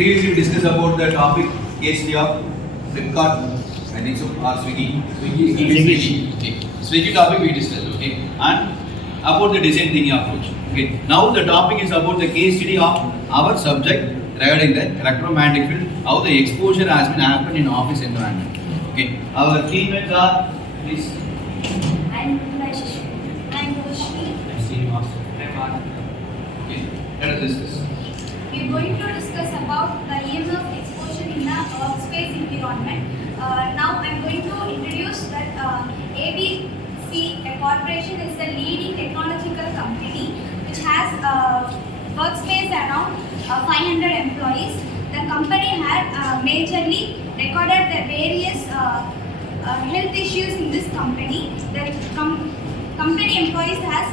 previously discussed about the topic case study of Flipkart, I think so, or Swiggy. Okay. Swiggy topic we discussed, okay, and about the design thinking approach. Okay. Now the topic is about the case study of our subject regarding the electromagnetic field, how the exposure has been happened in office environment. Okay. Our teammates are, please. I'm Rajesh. I'm Roshni. I'm Srinivas. I'm Anand. Okay. Let us discuss. We're going to discuss about the EMF exposure in the workspace environment. Now I'm going to introduce that ABC, a corporation, is the leading technological company which has workspace around 500 employees. The company had majorly recorded the various health issues in this company. The company employees has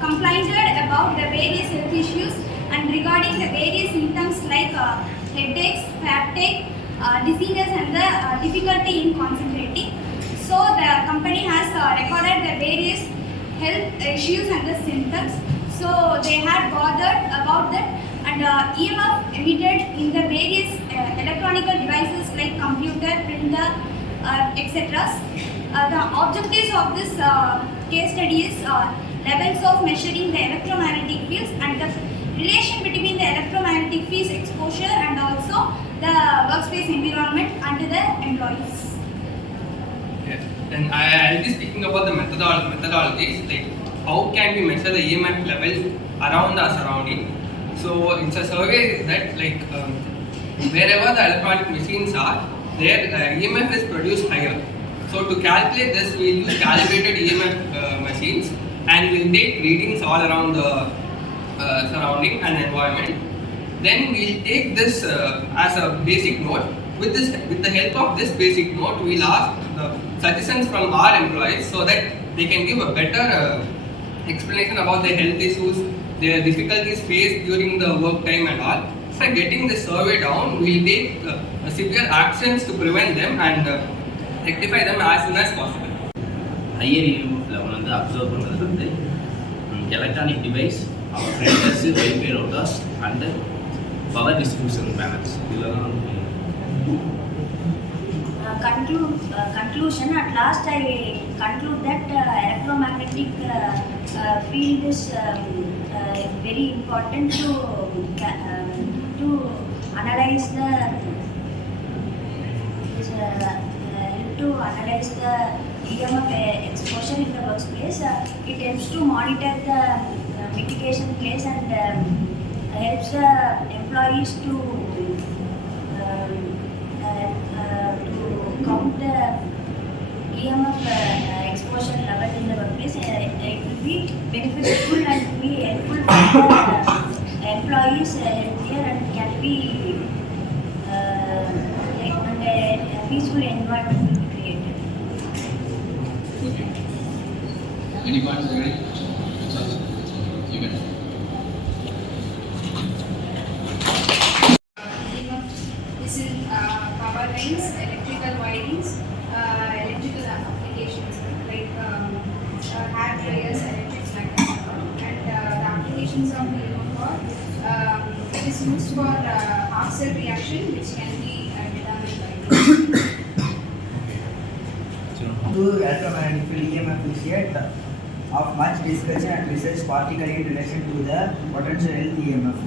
complained about the various health issues and regarding the various symptoms like headaches, fatigue, dizziness and the difficulty in concentrating. So the company has recorded the various health issues and the symptoms. So they had bothered about that, and EMF emitted in the various electronic devices like computer, printer, etc. The objectives of this case study is levels of measuring the electromagnetic fields and the relation between the electromagnetic fields exposure and also the workspace environment and the employees. Yes. Then I'll be speaking about the methodologies, like how can we measure the EMF levels around our surrounding. So it's a survey that wherever the electronic machines are, their EMF is produced higher. So to calculate this, we'll use calibrated EMF machines and we'll take readings all around the surrounding and environment. Then we'll take this as a basic note. With the help of this basic note, we'll ask the suggestions from our employees so that they can give a better explanation about their health issues, their difficulties faced during the work time and all. After getting the survey down, we'll take severe actions to prevent them and rectify them as soon as possible. Higher EMF level வந்து observe பண்ணுறது வந்து electronic device, our printers, Wi-Fi routers and power distribution panels. இதெல்லாம் Conclusion. At last, I conclude that electromagnetic field is very important to analyze the EMF exposure in the workplace. It helps to monitor the mitigation place and helps the employees to count the EMF exposure level in the workplace. It will be beneficial and be helpful for the employees here and can be and a peaceful environment will be created. Okay. Any points ready? You can. This is power lines, electrical wirings, electrical applications like hair dryers, electric magnets, and the applications of it is used for half cell reaction, which can be determined by To electromagnetic field EMF is yet of much discussion and research, particularly in relation to the potential health EMF.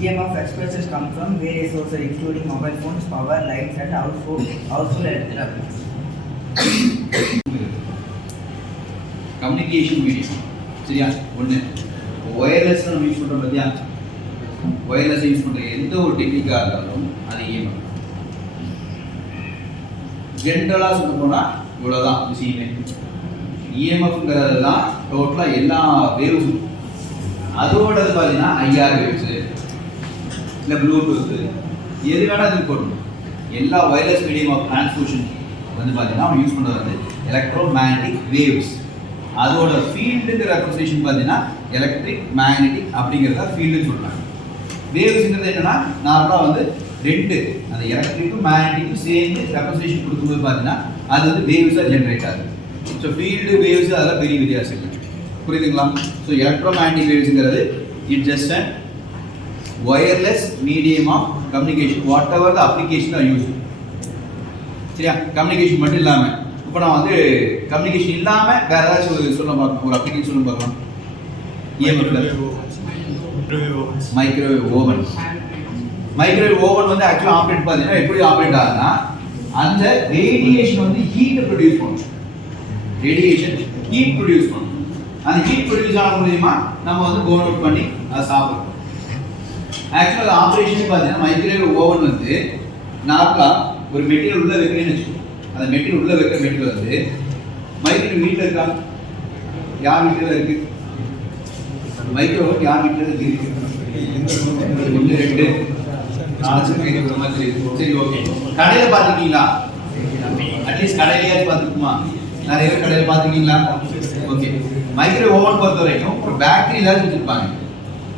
EMF expressions come from various sources including mobile phones, power lines and household electric. Communication medium சரியா ஒன்று wireless நம்ம use பண்ணுறோம் பார்த்தியா wireless use பண்ணுற எந்த ஒரு டெக்னிக்காக இருந்தாலும் அது EMF ஜென்ரலாக சொல்ல போனால் இவ்வளோதான் விஷயமே EMFங்கிறது தான் டோட்டலாக எல்லா வேவ்ஸும் அதோடது பார்த்தீங்கன்னா ஐஆர் வேவ்ஸு இல்லை ப்ளூடூத்து எது வேணால் இது போடணும் எல்லா ஒயர்லெஸ் மீடியம் ஆஃப் டிரான்ஸ்மிஷன் வந்து பார்த்தீங்கன்னா அவங்க யூஸ் பண்ணுறது வந்து எலக்ட்ரோமேக்னெட்டிக் வேவ்ஸ். அதோட ஃபீல்டுங்கிற ரெப்ரசன்டேஷன் பார்த்தீங்கன்னா எலக்ட்ரிக் மேக்னெட்டிக் அப்படிங்கிறத ஃபீல்டுன்னு சொல்கிறாங்க. வேவ்ஸுங்கிறது என்னென்னா நார்மலாக வந்து ரெண்டு அந்த எலக்ட்ரிக்கும் மேக்னெட்டிக்கும் சேர்ந்து ரெப்ரசன்டேஷன் கொடுக்கும்போது பார்த்தீங்கன்னா அது வந்து வேவ்ஸாக ஜென்ரேட் ஆகுது. ஸோ ஃபீல்டு வேவ்ஸ் அதெல்லாம் பெரிய வித்தியாசம் இல்லை, புரியுதுங்களா? ஸோ எலக்ட்ரோமேக்னெட்டிக் வேவ்ஸுங்கிறது it just and wireless medium of communication whatever the application are use. சரியா, கம்யூனிகேஷன் மட்டும் இல்லாமல் இப்போ நான் வந்து கம்யூனிகேஷன் இல்லாமல் வேற ஏதாச்சும் சொல்ல பார்க்கணும், ஒரு அப்ளிகேஷன் சொல்ல பார்க்கலாம். Microwave oven. மைக்ரோவேவ் ஓவன் வந்து ஆக்சுவலாக ஆப்ரேட் பார்த்தீங்கன்னா எப்படி ஆப்ரேட் ஆகுதுன்னா அந்த ரேடியேஷன் வந்து ஹீட்டை ப்ரொடியூஸ் பண்ணும். ரேடியேஷன் ஹீட் ப்ரொடியூஸ் பண்ணும். அந்த ஹீட் ப்ரொடியூஸ் ஆன மூலியமா நம்ம வந்து போன் அவுட் பண்ணி அதை சாப்பிடுறோம். ஆக்சுவலாக ஆப்ரேஷன் பார்த்தீங்கன்னா மைக்ரோவேவ் ஓவன் வந்து நார்மலாக ஒரு மெட்டீரியல் உள்ள வைக்கிறேன்னு வச்சுக்கோங்க. அந்த மெட்டீரியல் உள்ள வைக்கிற மெட்டீரியல் வந்து மைக்ரோவேவ் வீட்டில் இருக்கா? யார் வீட்டில் இருக்கு மைக்ரோவேவ்? யார் வீட்டில் இருக்கு? 1 2 4 மாதிரி. சரி, ஓகே. கடையில் பார்த்துருக்கீங்களா? அட்லீஸ்ட் கடையிலேயாவது பார்த்துக்குமா? நிறைய பேர் கடையில் பார்த்துருக்கீங்களா? ஓகே. மைக்ரோவேவ் ஓவன் பொறுத்த வரைக்கும் ஒரு பேட்டரி ஏதாவது வச்சுருப்பாங்க.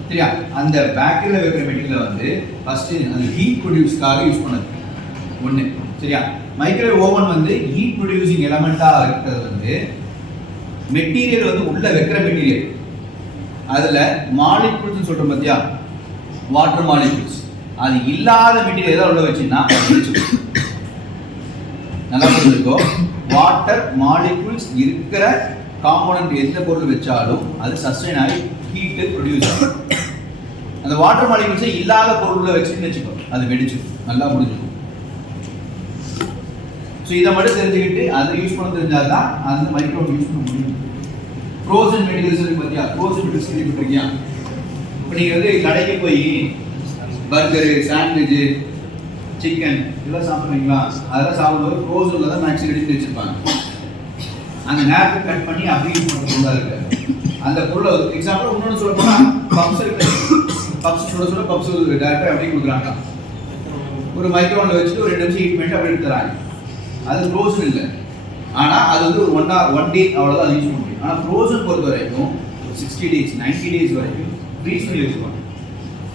சரியா, அந்த பேட்டரியில் வைக்கிற மெட்டீரியல் வந்து ஃபஸ்ட்டு அந்த ஹீட் ப்ரொடியூஸ்க்காக யூஸ் பண்ணது ஒன்று. சரியா, மைக்ரோவேவ் ஓவன் வந்து ஹீட் ப்ரொடியூசிங் எலமெண்ட்டாக இருக்கிறது வந்து மெட்டீரியல் வந்து உள்ள வைக்கிற மெட்டீரியல். அதில் மாலிகூல்ஸ் சொல்கிறோம் பார்த்தியா, வாட்டர் மாலிகூல்ஸ், அது இல்லாத மெட்டீரியல் ஏதாவது உள்ள வச்சுன்னா நல்லா புரிஞ்சுக்கோ. வாட்டர் மாலிகூல்ஸ் இருக்கிற காம்போனன்ட் எந்த பொருள் வச்சாலும் அது சஸ்டைன் ஆகி ஹீட்டு ப்ரொடியூஸ் ஆகும். அந்த வாட்டர் மாலிகூல்ஸை இல்லாத பொருள் வச்சுன்னு வச்சுக்கோ, அது வெடிச்சிடும். நல்லா புரிஞ்சுக்கும். ஸோ இதை மட்டும் தெரிஞ்சுக்கிட்டு அதை யூஸ் பண்ண தெரிஞ்சாதான் அந்த மைக்ரோவேவ் யூஸ் பண்ண முடியும். ஃப்ரோசன் மெட்டீரியல்ஸ் இருக்கு பார்த்தியா, ஃப்ரோசன் மெட்டீரியல்ஸ் கேள்விப்பட்டிருக்கியா? இப்போ நீங்கள் வந்து கடைக்கு போய் பர்கரு, சாண்ட்விட்சு, சிக்கன் இதெல்லாம் சாப்பிட்றீங்களா? அதெல்லாம் சாப்பிடும்போது ஃப்ரோசனில் தான் மேக்ஸிமம் எடுத்து வச்சுருப்பாங்க. அந்த நேரத்தை கட் பண்ணி அப்படியே யூஸ் பண்ணுற பொருளாக இருக்குது. அந்த பொருளை எக்ஸாம்பிள் இன்னொன்று சொல்ல போனால் பப்ஸ் இருக்குது. பப்ஸ் சுட பப்ஸ் டேரக்டாக அப்படியே கொடுக்குறாங்க. ஒரு மைக்ரோவனில் வச்சுட்டு ஒரு 2 நிமிஷம் ஹீட் பண்ணிட்டு அப்படியே எடுத்துறாங்க. அது ஃப்ரோசன் இல்லை, ஆனால் அது வந்து ஒரு 1 டே அவ்வளோதான் அது யூஸ் பண்ண முடியும். ஆனால் ஃப்ரோசன் பொறுத்த வரைக்கும் 60 days 90 days வரைக்கும் ஃப்ரீஸ் பண்ணி வச்சுக்கணும்.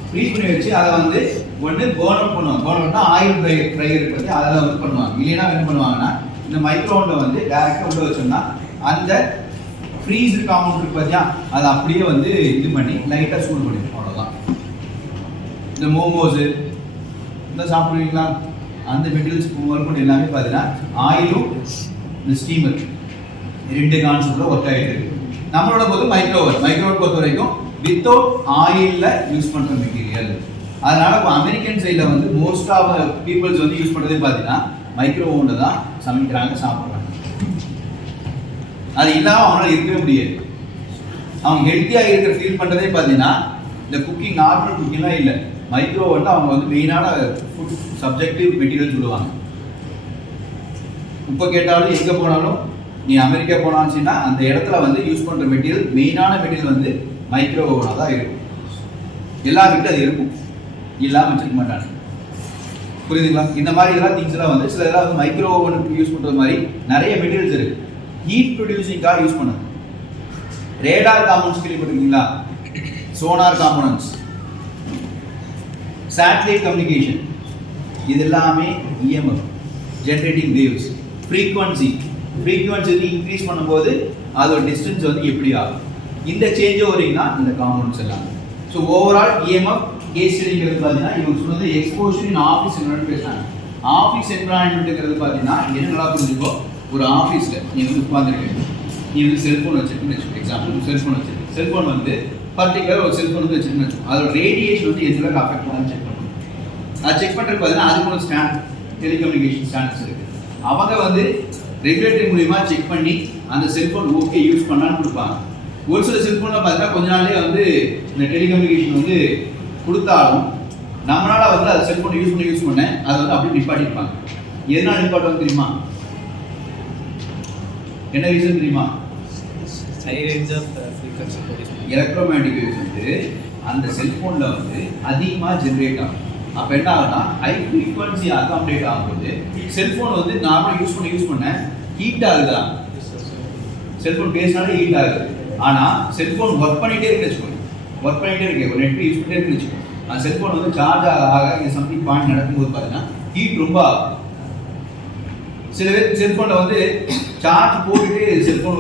ஃப்ரீஸ் பண்ணி வச்சு அதை வந்து ஒன்று பேர்ன் அவுட் பண்ணுவாங்க. பேர்ன் அவுட்னா ஆயில் ஃப்ரையர் பற்றி அதெல்லாம் வந்து பண்ணுவாங்க. இல்லைன்னா என்ன பண்ணுவாங்கன்னா இந்த மைக்ரோவனில் வந்து டேரெக்டாக உள்ள வச்சோம்னா அந்த ஃப்ரீஸ் காம்பவுண்ட் இருக்கு பார்த்தியா, அதை அப்படியே வந்து இது பண்ணி லைட்டாக சூடு பண்ணிடும். அவ்வளோதான். இந்த மோமோஸு இந்த சாப்பிடுவீங்களா, அந்த மெட்டீரியல்ஸ் ஒர்க் எல்லாமே பார்த்தீங்கன்னா ஆயிலும் இந்த ஸ்டீமர் 2 கான்செப்டில் ஒர்க் ஆகிட்டு இருக்கு. நம்மளோட போது மைக்ரோவேவ் பொறுத்த வரைக்கும் வித்தவுட் ஆயிலில் யூஸ் பண்ணுற மெட்டீரியல். அதனால இப்போ அமெரிக்கன் சைடில் வந்து மோஸ்ட் ஆஃப் பீப்புள்ஸ் வந்து யூஸ் பண்ணுறதே பார்த்தீங்கன்னா மைக்ரோவேவில் தான் சமைக்கிறாங்க, சாப்பிட்றாங்க. அது இல்லாமல் அவங்களால இருக்கவே முடியாது. அவங்க ஹெல்த்தியாக இருக்கிற ஃபீல் பண்ணுறதே பார்த்தீங்கன்னா இந்த குக்கிங் நார்மல் குக்கிங்லாம் இல்லை, மைக்ரோவேவில் அவங்க வந்து மெயினான ஃபுட் சப்ஜெக்டிவ் மெட்டீரியல் சொல்லுவாங்க. இப்போ கேட்டாலும் எங்கே போனாலும் நீ அமெரிக்கா போனாச்சுன்னா அந்த இடத்துல வந்து யூஸ் பண்ணுற மெட்டீரியல் மெயினான மெட்டீரியல் வந்து மைக்ரோவேவாக தான் இருக்கும். எல்லா வீட்டிலும் அது இருக்கும், இல்லாமல் வச்சுக்க மாட்டாங்க. புரியுதுங்களா? இந்த மாதிரி இதெல்லாம் திங்ஸ் எல்லாம் வந்து சில இதெல்லாம் வந்து மைக்ரோவேவனுக்கு யூஸ் பண்ணுற மாதிரி நிறைய மெட்டீரியல்ஸ் இருக்கு. ஹீட் ப்ரொடியூசிங்காக யூஸ் பண்ணுது. ரேடார் காம்பவுண்ட்ஸ் கேள்விப்பட்டிருக்கீங்களா? சோனார் காம்பவுண்ட்ஸ், சேட்டலைட் கம்யூனிகேஷன், இது எல்லாமே EMF generating waves. Frequency increase பண்ணும்போது அதோட டிஸ்டன்ஸ் வந்து எப்படி ஆகும், இந்த சேஞ்ச் ஓவரிங்னா இந்த காம்பவுண்ட்ஸ் எல்லாம். ஸோ ஓவரால் இஎம்எஃப் கேஸ் ஸ்டடிங்கிறது பார்த்தீங்கன்னா இவங்க சொன்னது எக்ஸ்போஷர் இன் ஆஃபீஸ் என்வரான்மெண்ட் பேசுகிறாங்க. ஆஃபீஸ் என்வரான்மெண்ட்டுங்கிறது பார்த்தீங்கன்னா என்ன நல்லா புரிஞ்சுக்கோ, ஒரு ஆஃபீஸில் நீ வந்து உட்காந்துருக்கீங்க, நீ வந்து செல்ஃபோன் வச்சுருக்குன்னு வச்சுக்கோ. எக்ஸாம்பிள் செல்ஃபோன் வச்சுருக்கு, செல்ஃபோன் வந்து பர்டிகுலர் ஒரு செல்ஃபோன் வந்து வச்சுருக்குன்னு வச்சுக்கோ. அதோட ரேடியேஷன் வந்து எந்த அளவுக்கு அஃபெக்ட் பண்ணான்னு செக் பண்ணணும். அது செக் பண்ணுறது பார்த்தீங்கன்னா அதுக்கு ஒரு ஸ்டாண்டர்ட் டெலிகம்யூனிகேஷன் ஸ்டாண்டர்ட்ஸ் இருக்குது. அவங்க வந்து ரெகுலேட்டரி மூலிமா செக் பண்ணி அந்த செல்ஃபோன் ஓகே யூஸ் பண்ணான்னு கொடுப்பாங்க. ஒரு சில செல்ஃபோனில் பார்த்தீங்கன்னா கொஞ்ச நாள்லேயே வந்து இந்த டெலிகம்யூனிகேஷன் வந்து கொடுத்தாலும் நம்மளால் வந்து அந்த செல்ஃபோன் யூஸ் பண்ண அதை வந்து அப்படியே நிப்பாட்டிருப்பாங்க. எதனால் நிப்பாட்டுவாங்க தெரியுமா? என்ன ரீசன் தெரியுமா? எலக்ட்ரோமேட்டிக் வேவ்ஸ் வந்து அந்த செல்ஃபோனில் வந்து அதிகமாக ஜென்ரேட் ஆகும். அப்போ என்ன ஆகுனா ஹை ஃப்ரீக்வன்சி அகாமடேட் ஆகும்போது செல்ஃபோன் வந்து நார்மலாக யூஸ் பண்ண ஹீட் ஆகுதா? செல்ஃபோன் பேசினாலே ஹீட் ஆகுது. ஆனால் செல்ஃபோன் ஒர்க் பண்ணிகிட்டே இருக்குன்னு வச்சுக்கோங்க, ஒர்க் பண்ணிகிட்டே இருக்கு, ஒரு நெட் யூஸ் பண்ணிட்டே இருக்குன்னு வச்சுக்கோங்க. அந்த செல்ஃபோன் வந்து சார்ஜ் ஆக இங்கே சம்திங் பாயிண்ட் நடக்கும்போது பார்த்தீங்கன்னா ஹீட் ரொம்ப ஆகும். சில பேர் செல்ஃபோனில் வந்து சார்ஜ் போட்டுட்டு செல்ஃபோன்